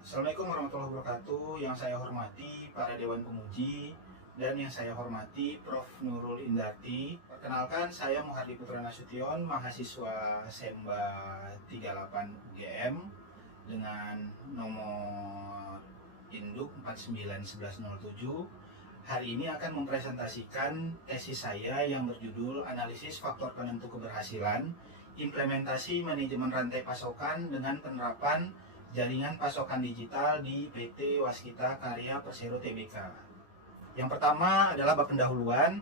Assalamualaikum warahmatullahi wabarakatuh. Yang saya hormati para Dewan Penguji dan yang saya hormati Prof. Nurul Indarti. Perkenalkan, saya Muhardi Putra Nasution, mahasiswa Semba 38 UGM dengan nomor induk 491107. Hari ini akan mempresentasikan tesis saya yang berjudul Analisis Faktor Penentu Keberhasilan, Implementasi Manajemen Rantai Pasokan dengan Penerapan Jaringan Pasokan Digital di PT Waskita Karya Persero Tbk. Yang pertama adalah bab pendahuluan.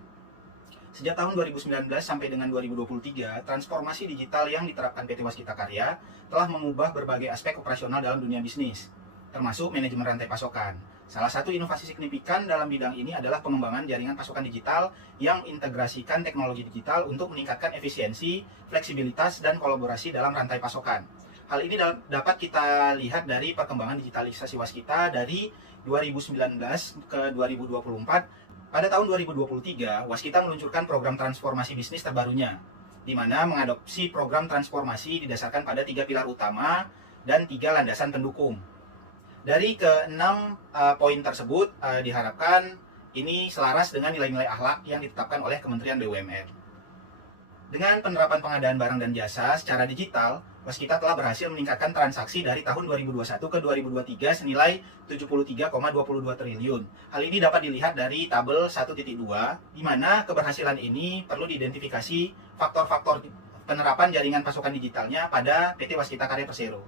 Sejak tahun 2019 sampai dengan 2023, transformasi digital yang diterapkan PT Waskita Karya telah mengubah berbagai aspek operasional dalam dunia bisnis, termasuk manajemen rantai pasokan. Salah satu inovasi signifikan dalam bidang ini adalah pengembangan jaringan pasokan digital yang integrasikan teknologi digital untuk meningkatkan efisiensi, fleksibilitas, dan kolaborasi dalam rantai pasokan. Hal ini dapat kita lihat dari perkembangan digitalisasi Waskita dari 2019 ke 2024. Pada tahun 2023, Waskita meluncurkan program transformasi bisnis terbarunya, di mana mengadopsi program transformasi didasarkan pada 3 pilar utama dan 3 landasan pendukung. Dari ke-6 poin tersebut diharapkan ini selaras dengan nilai-nilai akhlak yang ditetapkan oleh Kementerian BUMN. Dengan penerapan pengadaan barang dan jasa secara digital, Waskita telah berhasil meningkatkan transaksi dari tahun 2021 ke 2023 senilai 73,22 triliun. Hal ini dapat dilihat dari tabel 1.2, di mana keberhasilan ini perlu diidentifikasi faktor-faktor penerapan jaringan pasokan digitalnya pada PT Waskita Karya Persero.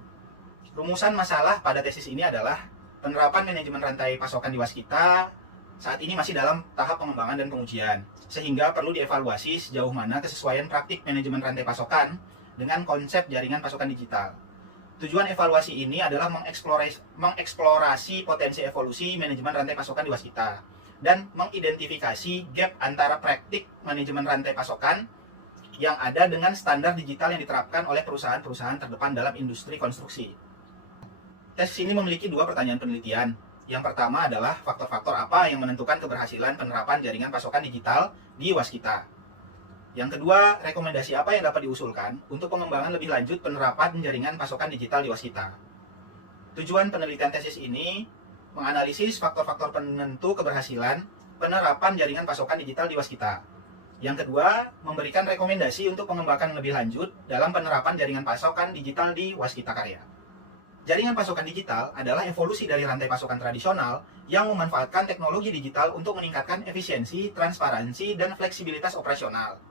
Rumusan masalah pada tesis ini adalah penerapan manajemen rantai pasokan di Waskita saat ini masih dalam tahap pengembangan dan pengujian, sehingga perlu dievaluasi sejauh mana kesesuaian praktik manajemen rantai pasokan dengan konsep jaringan pasokan digital. Tujuan evaluasi ini adalah mengeksplorasi potensi evolusi manajemen rantai pasokan di Waskita dan mengidentifikasi gap antara praktik manajemen rantai pasokan yang ada dengan standar digital yang diterapkan oleh perusahaan-perusahaan terdepan dalam industri konstruksi. Tesis ini memiliki 2 pertanyaan penelitian. Yang pertama adalah faktor-faktor apa yang menentukan keberhasilan penerapan jaringan pasokan digital di Waskita. Yang kedua, rekomendasi apa yang dapat diusulkan untuk pengembangan lebih lanjut penerapan jaringan pasokan digital di Waskita. Tujuan penelitian tesis ini menganalisis faktor-faktor penentu keberhasilan penerapan jaringan pasokan digital di Waskita. Yang kedua, memberikan rekomendasi untuk pengembangan lebih lanjut dalam penerapan jaringan pasokan digital di Waskita Karya. Jaringan pasokan digital adalah evolusi dari rantai pasokan tradisional yang memanfaatkan teknologi digital untuk meningkatkan efisiensi, transparansi, dan fleksibilitas operasional.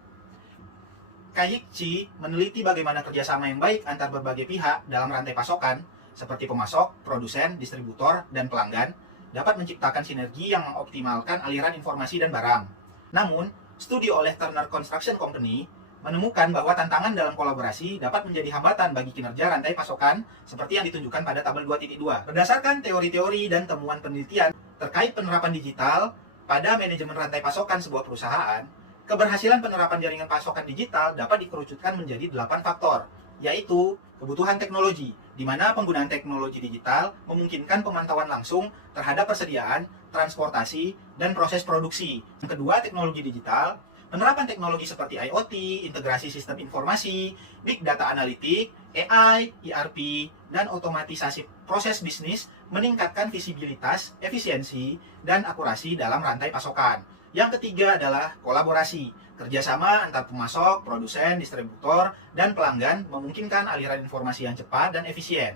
Kayikci meneliti bagaimana kerjasama yang baik antar berbagai pihak dalam rantai pasokan, seperti pemasok, produsen, distributor, dan pelanggan, dapat menciptakan sinergi yang mengoptimalkan aliran informasi dan barang. Namun, studi oleh Turner Construction Company menemukan bahwa tantangan dalam kolaborasi dapat menjadi hambatan bagi kinerja rantai pasokan seperti yang ditunjukkan pada tabel 2.2. Berdasarkan teori-teori dan temuan penelitian terkait penerapan digital pada manajemen rantai pasokan sebuah perusahaan, keberhasilan penerapan jaringan pasokan digital dapat dikerucutkan menjadi 8 faktor, yaitu kebutuhan teknologi, di mana penggunaan teknologi digital memungkinkan pemantauan langsung terhadap persediaan, transportasi, dan proses produksi. Yang kedua, teknologi digital. Penerapan teknologi seperti IoT, integrasi sistem informasi, big data analitik, AI, ERP, dan otomatisasi proses bisnis meningkatkan visibilitas, efisiensi, dan akurasi dalam rantai pasokan. Yang ketiga adalah kolaborasi. Kerjasama antar pemasok, produsen, distributor, dan pelanggan memungkinkan aliran informasi yang cepat dan efisien.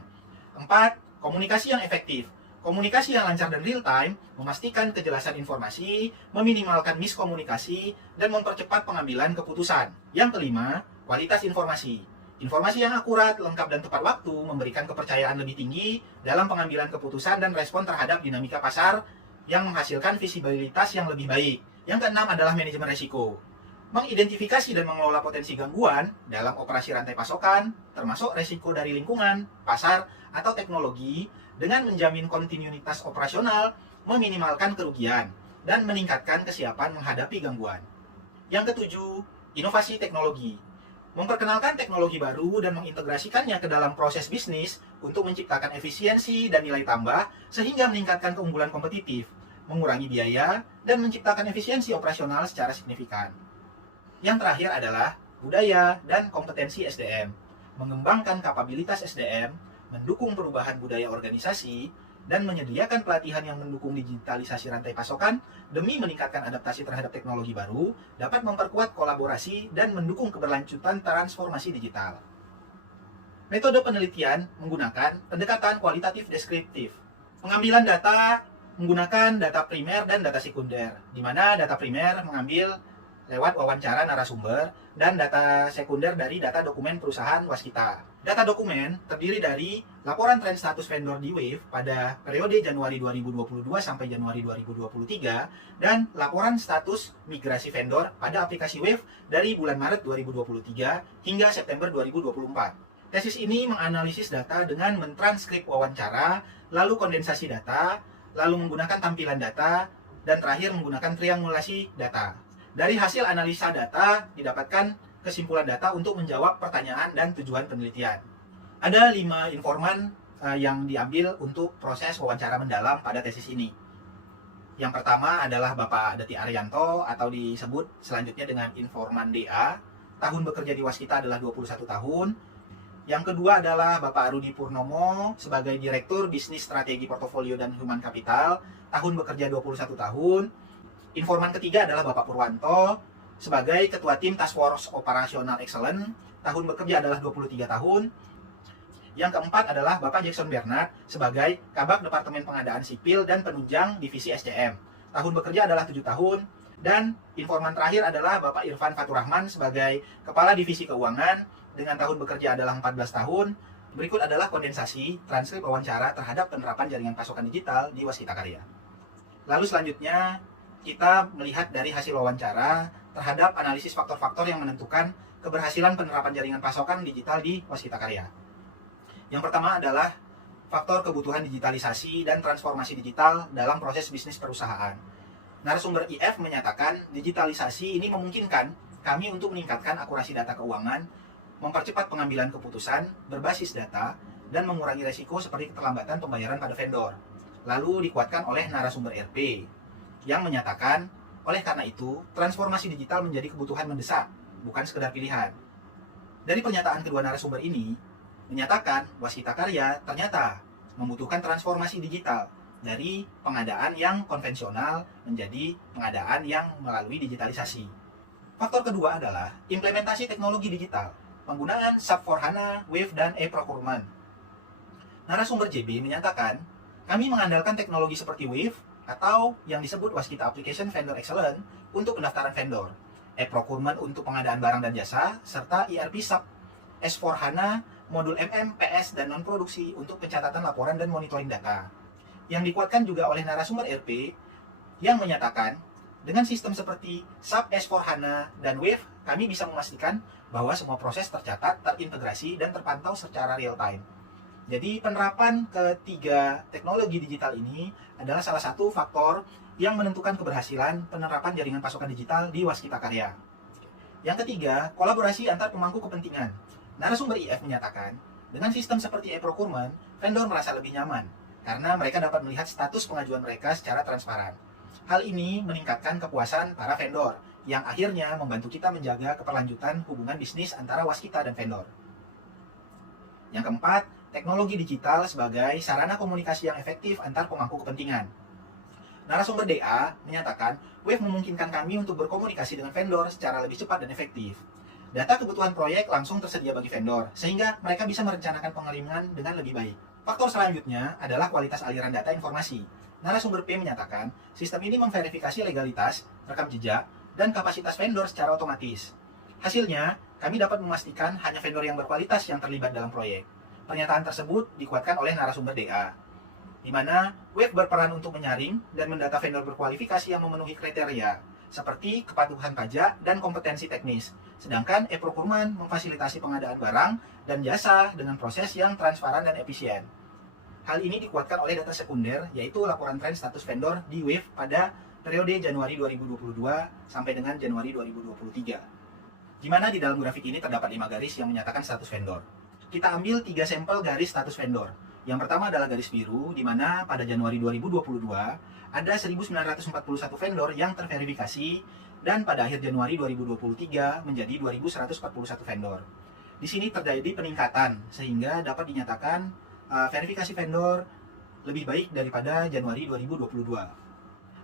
4. Komunikasi yang efektif. Komunikasi yang lancar dan real time memastikan kejelasan informasi, meminimalkan miskomunikasi, dan mempercepat pengambilan keputusan. Yang kelima, kualitas informasi. Informasi yang akurat, lengkap, dan tepat waktu memberikan kepercayaan lebih tinggi dalam pengambilan keputusan dan respon terhadap dinamika pasar yang menghasilkan visibilitas yang lebih baik. Yang keenam adalah manajemen risiko. Mengidentifikasi dan mengelola potensi gangguan dalam operasi rantai pasokan, termasuk risiko dari lingkungan, pasar, atau teknologi, dengan menjamin kontinuitas operasional, meminimalkan kerugian, dan meningkatkan kesiapan menghadapi gangguan. Yang ketujuh, inovasi teknologi. Memperkenalkan teknologi baru dan mengintegrasikannya ke dalam proses bisnis untuk menciptakan efisiensi dan nilai tambah sehingga meningkatkan keunggulan kompetitif, mengurangi biaya, dan menciptakan efisiensi operasional secara signifikan. Yang terakhir adalah budaya dan kompetensi SDM. Mengembangkan kapabilitas SDM, mendukung perubahan budaya organisasi, dan menyediakan pelatihan yang mendukung digitalisasi rantai pasokan demi meningkatkan adaptasi terhadap teknologi baru, dapat memperkuat kolaborasi dan mendukung keberlanjutan transformasi digital. Metode penelitian menggunakan pendekatan kualitatif deskriptif. Pengambilan data menggunakan data primer dan data sekunder, di mana data primer mengambil lewat wawancara narasumber dan data sekunder dari data dokumen perusahaan waskita. Data dokumen terdiri dari laporan tren status vendor di Wave pada periode Januari 2022 sampai Januari 2023 dan laporan status migrasi vendor pada aplikasi Wave dari bulan Maret 2023 hingga September 2024. Tesis ini menganalisis data dengan mentranskrip wawancara, lalu kondensasi data, lalu menggunakan tampilan data, dan terakhir menggunakan triangulasi data. Dari hasil analisa data, didapatkan kesimpulan data untuk menjawab pertanyaan dan tujuan penelitian. Ada 5 informan yang diambil untuk proses wawancara mendalam pada tesis ini. Yang pertama adalah Bapak Deti Arianto atau disebut selanjutnya dengan informan DA. Tahun bekerja di Waskita adalah 21 tahun. Yang kedua adalah Bapak Rudi Purnomo sebagai Direktur Bisnis Strategi Portofolio dan Human Capital. Tahun bekerja 21 tahun. Informan ketiga adalah Bapak Purwanto sebagai Ketua Tim Task Force Operasional Excellent. Tahun bekerja adalah 23 tahun. Yang keempat adalah Bapak Jackson Bernard sebagai Kabag Departemen Pengadaan Sipil dan Penunjang Divisi SCM. Tahun bekerja adalah 7 tahun. Dan informan terakhir adalah Bapak Irfan Faturrahman sebagai Kepala Divisi Keuangan dengan tahun bekerja adalah 14 tahun. Berikut adalah kondensasi transkrip wawancara terhadap penerapan jaringan pasokan digital di Waskita Karya. Lalu selanjutnya kita melihat dari hasil wawancara terhadap analisis faktor-faktor yang menentukan keberhasilan penerapan jaringan pasokan digital di Waskita Karya. Yang pertama adalah faktor kebutuhan digitalisasi dan transformasi digital dalam proses bisnis perusahaan. Narasumber IF menyatakan digitalisasi ini memungkinkan kami untuk meningkatkan akurasi data keuangan, mempercepat pengambilan keputusan berbasis data, dan mengurangi resiko seperti keterlambatan pembayaran pada vendor. Lalu dikuatkan oleh narasumber RP yang menyatakan, oleh karena itu, transformasi digital menjadi kebutuhan mendesak, bukan sekedar pilihan. Dari pernyataan kedua narasumber ini, menyatakan Waskita Karya ternyata membutuhkan transformasi digital dari pengadaan yang konvensional menjadi pengadaan yang melalui digitalisasi. Faktor kedua adalah implementasi teknologi digital, penggunaan SAP S/4HANA, Wave, dan e-procurement. Narasumber JB menyatakan, kami mengandalkan teknologi seperti Wave, atau yang disebut Waskita Application Vendor Excellent untuk pendaftaran vendor, e-procurement untuk pengadaan barang dan jasa, serta ERP SAP S/4HANA, modul MM, PS, dan non-produksi untuk pencatatan laporan dan monitoring data. Yang dikuatkan juga oleh narasumber RP yang menyatakan, dengan sistem seperti SAP S/4HANA dan Wave, kami bisa memastikan bahwa semua proses tercatat, terintegrasi, dan terpantau secara real-time. Jadi penerapan ketiga teknologi digital ini adalah salah satu faktor yang menentukan keberhasilan penerapan jaringan pasokan digital di Waskita Karya. Yang ketiga, kolaborasi antar pemangku kepentingan. Narasumber IF menyatakan, dengan sistem seperti e-procurement, vendor merasa lebih nyaman karena mereka dapat melihat status pengajuan mereka secara transparan. Hal ini meningkatkan kepuasan para vendor yang akhirnya membantu kita menjaga keberlanjutan hubungan bisnis antara Waskita dan vendor. Yang keempat, teknologi digital sebagai sarana komunikasi yang efektif antar pemangku kepentingan. Narasumber DA menyatakan, Wave memungkinkan kami untuk berkomunikasi dengan vendor secara lebih cepat dan efektif. Data kebutuhan proyek langsung tersedia bagi vendor, sehingga mereka bisa merencanakan pengiriman dengan lebih baik. Faktor selanjutnya adalah kualitas aliran data informasi. Narasumber P menyatakan, sistem ini memverifikasi legalitas, rekam jejak, dan kapasitas vendor secara otomatis. Hasilnya, kami dapat memastikan hanya vendor yang berkualitas yang terlibat dalam proyek. Pernyataan tersebut dikuatkan oleh narasumber DA, di mana Wave berperan untuk menyaring dan mendata vendor berkualifikasi yang memenuhi kriteria, seperti kepatuhan pajak dan kompetensi teknis, sedangkan e-procurement memfasilitasi pengadaan barang dan jasa dengan proses yang transparan dan efisien. Hal ini dikuatkan oleh data sekunder, yaitu laporan tren status vendor di Wave pada periode Januari 2022 sampai dengan Januari 2023. Di mana di dalam grafik ini terdapat 5 garis yang menyatakan status vendor. Kita ambil 3 sampel garis status vendor. Yang pertama adalah garis biru, di mana pada Januari 2022 ada 1941 vendor yang terverifikasi, dan pada akhir Januari 2023 menjadi 2141 vendor. Di sini terjadi peningkatan, sehingga dapat dinyatakan verifikasi vendor lebih baik daripada Januari 2022.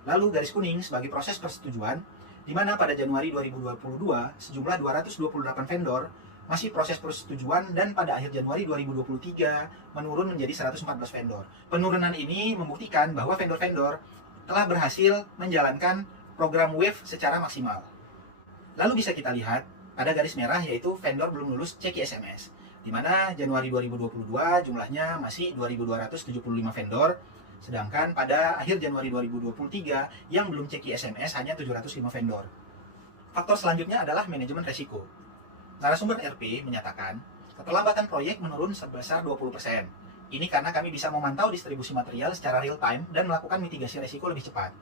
Lalu garis kuning sebagai proses persetujuan, di mana pada Januari 2022 sejumlah 228 vendor masih proses persetujuan dan pada akhir Januari 2023 menurun menjadi 114 vendor. Penurunan ini membuktikan bahwa vendor-vendor telah berhasil menjalankan program WAVE secara maksimal. Lalu bisa kita lihat pada garis merah yaitu vendor belum lulus ceki SMS, di mana Januari 2022 jumlahnya masih 2.275 vendor, sedangkan pada akhir Januari 2023 yang belum ceki SMS hanya 705 vendor. Faktor selanjutnya adalah manajemen resiko. Narasumber RP menyatakan, keterlambatan proyek menurun sebesar 20%. Ini karena kami bisa memantau distribusi material secara real time dan melakukan mitigasi resiko lebih cepat.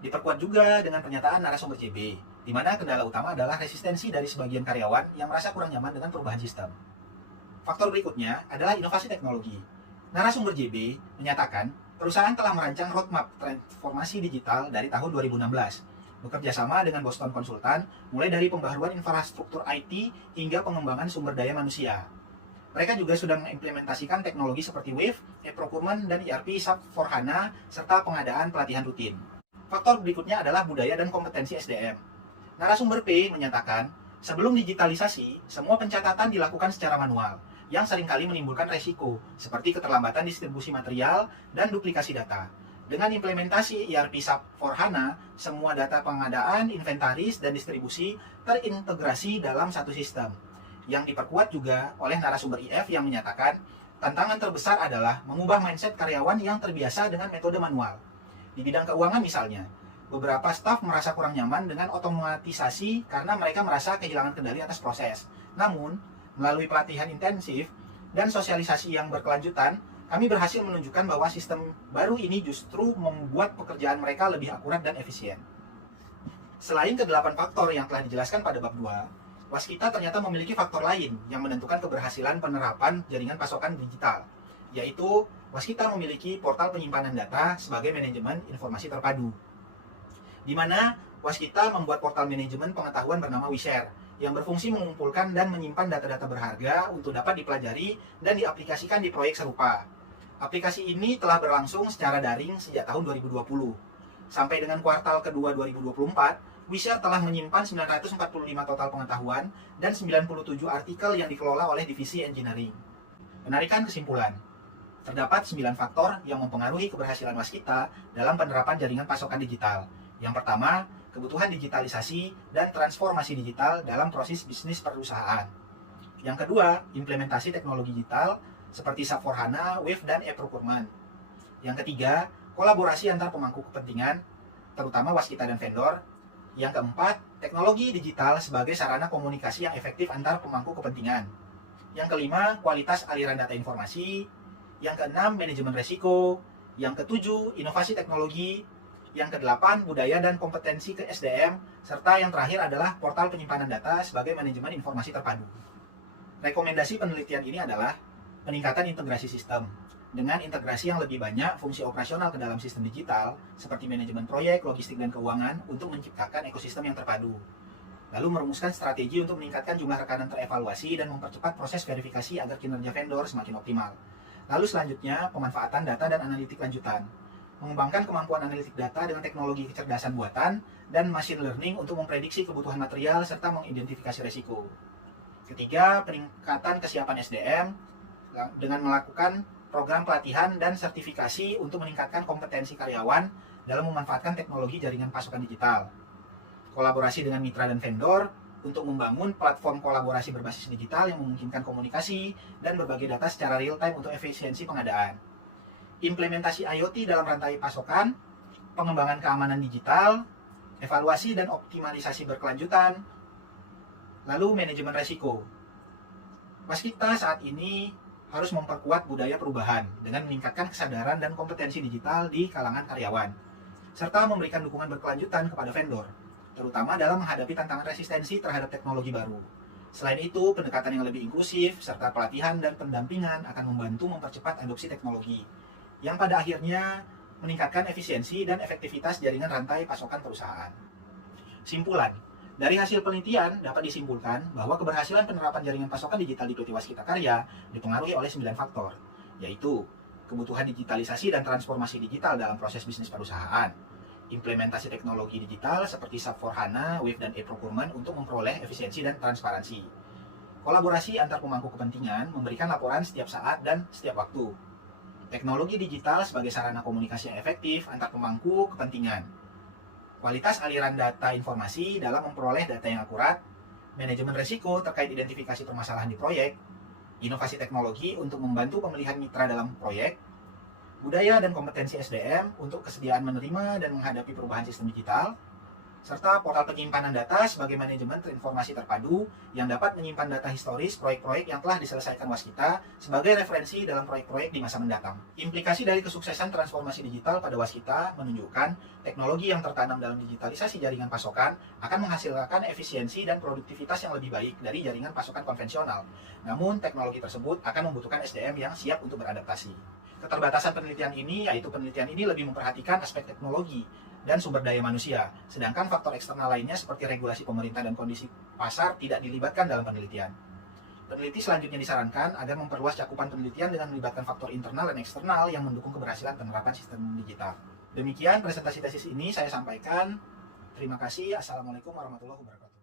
Diperkuat juga dengan pernyataan narasumber JB, di mana kendala utama adalah resistensi dari sebagian karyawan yang merasa kurang nyaman dengan perubahan sistem. Faktor berikutnya adalah inovasi teknologi. Narasumber JB menyatakan, perusahaan telah merancang roadmap transformasi digital dari tahun 2016. Bekerja sama dengan Boston Consultant, mulai dari pembaharuan infrastruktur IT hingga pengembangan sumber daya manusia. Mereka juga sudah mengimplementasikan teknologi seperti WAVE, e-procurement, dan ERP SAP S/4HANA, serta pengadaan pelatihan rutin. Faktor berikutnya adalah budaya dan kompetensi SDM. Narasumber P menyatakan, sebelum digitalisasi, semua pencatatan dilakukan secara manual, yang seringkali menimbulkan resiko, seperti keterlambatan distribusi material dan duplikasi data. Dengan implementasi ERP SAP S/4HANA, semua data pengadaan, inventaris, dan distribusi terintegrasi dalam satu sistem. Yang diperkuat juga oleh narasumber IF yang menyatakan, tantangan terbesar adalah mengubah mindset karyawan yang terbiasa dengan metode manual. Di bidang keuangan misalnya, beberapa staf merasa kurang nyaman dengan otomatisasi karena mereka merasa kehilangan kendali atas proses. Namun, melalui pelatihan intensif dan sosialisasi yang berkelanjutan, kami berhasil menunjukkan bahwa sistem baru ini justru membuat pekerjaan mereka lebih akurat dan efisien. Selain ke-8 faktor yang telah dijelaskan pada bab 2, Waskita ternyata memiliki faktor lain yang menentukan keberhasilan penerapan jaringan pasokan digital, yaitu Waskita memiliki portal penyimpanan data sebagai manajemen informasi terpadu, di mana Waskita membuat portal manajemen pengetahuan bernama WeShare, yang berfungsi mengumpulkan dan menyimpan data-data berharga untuk dapat dipelajari dan diaplikasikan di proyek serupa. Aplikasi ini telah berlangsung secara daring sejak tahun 2020. Sampai dengan kuartal kedua 2024, WeShare telah menyimpan 945 total pengetahuan dan 97 artikel yang dikelola oleh divisi engineering. Penarikan kesimpulan. Terdapat 9 faktor yang mempengaruhi keberhasilan Waskita dalam penerapan jaringan pasokan digital. Yang pertama, kebutuhan digitalisasi dan transformasi digital dalam proses bisnis perusahaan. Yang kedua, implementasi teknologi digital seperti SAP S/4HANA, WAVE, dan e-procurement. Yang ketiga, kolaborasi antar pemangku kepentingan, terutama Waskita dan vendor. Yang keempat, teknologi digital sebagai sarana komunikasi yang efektif antar pemangku kepentingan. Yang kelima, kualitas aliran data informasi. Yang keenam, manajemen resiko. Yang ketujuh, inovasi teknologi. Yang kedelapan, budaya dan kompetensi ke SDM. Serta yang terakhir adalah portal penyimpanan data sebagai manajemen informasi terpadu. Rekomendasi penelitian ini adalah peningkatan integrasi sistem. Dengan integrasi yang lebih banyak fungsi operasional ke dalam sistem digital, seperti manajemen proyek, logistik, dan keuangan untuk menciptakan ekosistem yang terpadu. Lalu merumuskan strategi untuk meningkatkan jumlah rekanan terevaluasi dan mempercepat proses verifikasi agar kinerja vendor semakin optimal. Lalu selanjutnya, pemanfaatan data dan analitik lanjutan. Mengembangkan kemampuan analitik data dengan teknologi kecerdasan buatan dan machine learning untuk memprediksi kebutuhan material serta mengidentifikasi risiko. Ketiga, peningkatan kesiapan SDM dengan melakukan program pelatihan dan sertifikasi untuk meningkatkan kompetensi karyawan dalam memanfaatkan teknologi jaringan pasokan digital. Kolaborasi dengan mitra dan vendor untuk membangun platform kolaborasi berbasis digital yang memungkinkan komunikasi dan berbagi data secara real time untuk efisiensi pengadaan. Implementasi IoT dalam rantai pasokan, pengembangan keamanan digital, evaluasi dan optimalisasi berkelanjutan, lalu manajemen resiko. Waskita saat ini harus memperkuat budaya perubahan dengan meningkatkan kesadaran dan kompetensi digital di kalangan karyawan, serta memberikan dukungan berkelanjutan kepada vendor, terutama dalam menghadapi tantangan resistensi terhadap teknologi baru. Selain itu, pendekatan yang lebih inklusif, serta pelatihan dan pendampingan akan membantu mempercepat adopsi teknologi, yang pada akhirnya meningkatkan efisiensi dan efektivitas jaringan rantai pasokan perusahaan. Simpulan. Dari hasil penelitian dapat disimpulkan bahwa keberhasilan penerapan jaringan pasokan digital di PT Waskita Karya dipengaruhi oleh 9 faktor. yaitu kebutuhan digitalisasi dan transformasi digital dalam proses bisnis perusahaan, implementasi teknologi digital seperti SAP S/4HANA, Wave, dan e-procurement untuk memperoleh efisiensi dan transparansi, kolaborasi antar pemangku kepentingan, memberikan laporan setiap saat dan setiap waktu, teknologi digital sebagai sarana komunikasi yang efektif antar pemangku kepentingan, kualitas aliran data informasi dalam memperoleh data yang akurat, manajemen risiko terkait identifikasi permasalahan di proyek, inovasi teknologi untuk membantu pemilihan mitra dalam proyek, budaya dan kompetensi SDM untuk kesediaan menerima dan menghadapi perubahan sistem digital, serta portal penyimpanan data sebagai manajemen informasi terpadu yang dapat menyimpan data historis proyek-proyek yang telah diselesaikan Waskita sebagai referensi dalam proyek-proyek di masa mendatang. Implikasi dari kesuksesan transformasi digital pada Waskita menunjukkan teknologi yang tertanam dalam digitalisasi jaringan pasokan akan menghasilkan efisiensi dan produktivitas yang lebih baik dari jaringan pasokan konvensional. Namun, teknologi tersebut akan membutuhkan SDM yang siap untuk beradaptasi. Keterbatasan penelitian ini yaitu penelitian ini lebih memperhatikan aspek teknologi dan sumber daya manusia, sedangkan faktor eksternal lainnya seperti regulasi pemerintah dan kondisi pasar tidak dilibatkan dalam penelitian. Peneliti selanjutnya disarankan agar memperluas cakupan penelitian dengan melibatkan faktor internal dan eksternal yang mendukung keberhasilan penerapan sistem digital. Demikian presentasi tesis ini saya sampaikan. Terima kasih. Assalamualaikum warahmatullahi wabarakatuh.